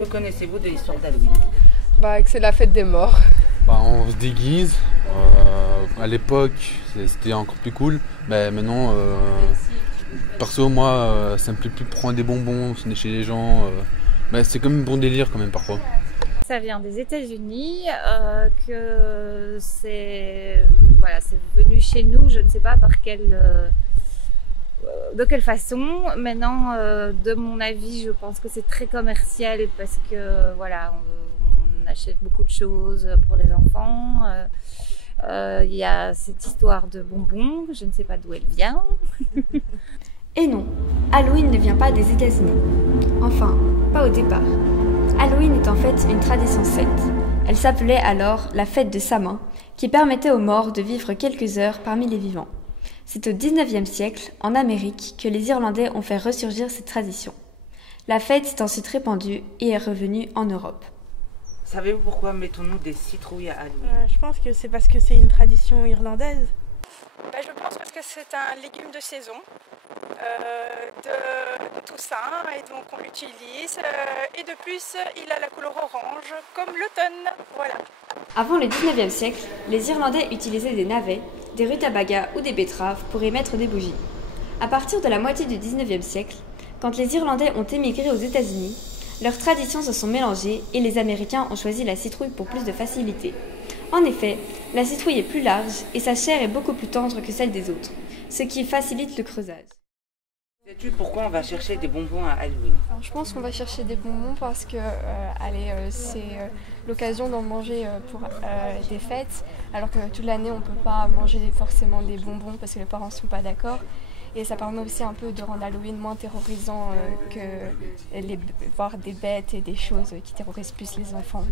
Que connaissez-vous de l'histoire d'Halloween? Que c'est la fête des morts. On se déguise. À l'époque, c'était encore plus cool. Mais maintenant, perso, moi, ça me plaît plus de prendre des bonbons, sonner chez les gens. Mais c'est comme un bon délire quand même parfois. Ça vient des États-Unis, que c'est venu chez nous, je ne sais pas de quelle façon. Maintenant, de mon avis, je pense que c'est très commercial parce que on achète beaucoup de choses pour les enfants. Il y a cette histoire de bonbons, je ne sais pas d'où elle vient. Et non, Halloween ne vient pas des États-Unis. Enfin, pas au départ. Halloween est en fait une tradition celte. Elle s'appelait alors la fête de Samhain, qui permettait aux morts de vivre quelques heures parmi les vivants. C'est au XIXe siècle, en Amérique, que les Irlandais ont fait ressurgir cette tradition. La fête s'est ensuite répandue et est revenue en Europe. Savez-vous pourquoi mettons-nous des citrouilles à Halloween? Je pense que c'est parce que c'est une tradition irlandaise. Je pense parce que c'est un légume de saison, de Toussaint, et donc on l'utilise. Et de plus, il a la couleur orange, comme l'automne. Voilà. Avant le XIXe siècle, les Irlandais utilisaient des navets, des rutabagas ou des betteraves pour y mettre des bougies. À partir de la moitié du XIXe siècle, quand les Irlandais ont émigré aux États-Unis, leurs traditions se sont mélangées et les Américains ont choisi la citrouille pour plus de facilité. En effet, la citrouille est plus large et sa chair est beaucoup plus tendre que celle des autres, ce qui facilite le creusage. Sais-tu pourquoi on va chercher des bonbons à Halloween? Alors, je pense qu'on va chercher des bonbons parce que c'est l'occasion d'en manger pour des fêtes, alors que toute l'année on ne peut pas manger forcément des bonbons parce que les parents ne sont pas d'accord. Et ça permet aussi un peu de rendre Halloween moins terrorisant que voir des bêtes et des choses qui terrorisent plus les enfants.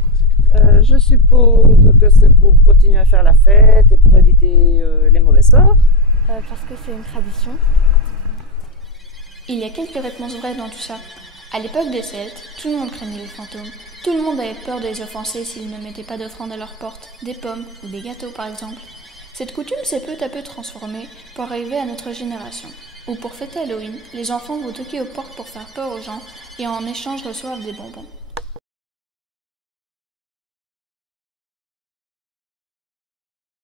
Je suppose que c'est pour continuer à faire la fête et pour éviter les mauvais sorts. Parce que c'est une tradition. Il y a quelques réponses vraies dans tout ça. À l'époque des Celtes, tout le monde craignait les fantômes. Tout le monde avait peur de les offenser s'ils ne mettaient pas d'offrande à leur porte, des pommes ou des gâteaux par exemple. Cette coutume s'est peu à peu transformée pour arriver à notre génération, où pour fêter Halloween, les enfants vont toquer aux portes pour faire peur aux gens et en échange reçoivent des bonbons.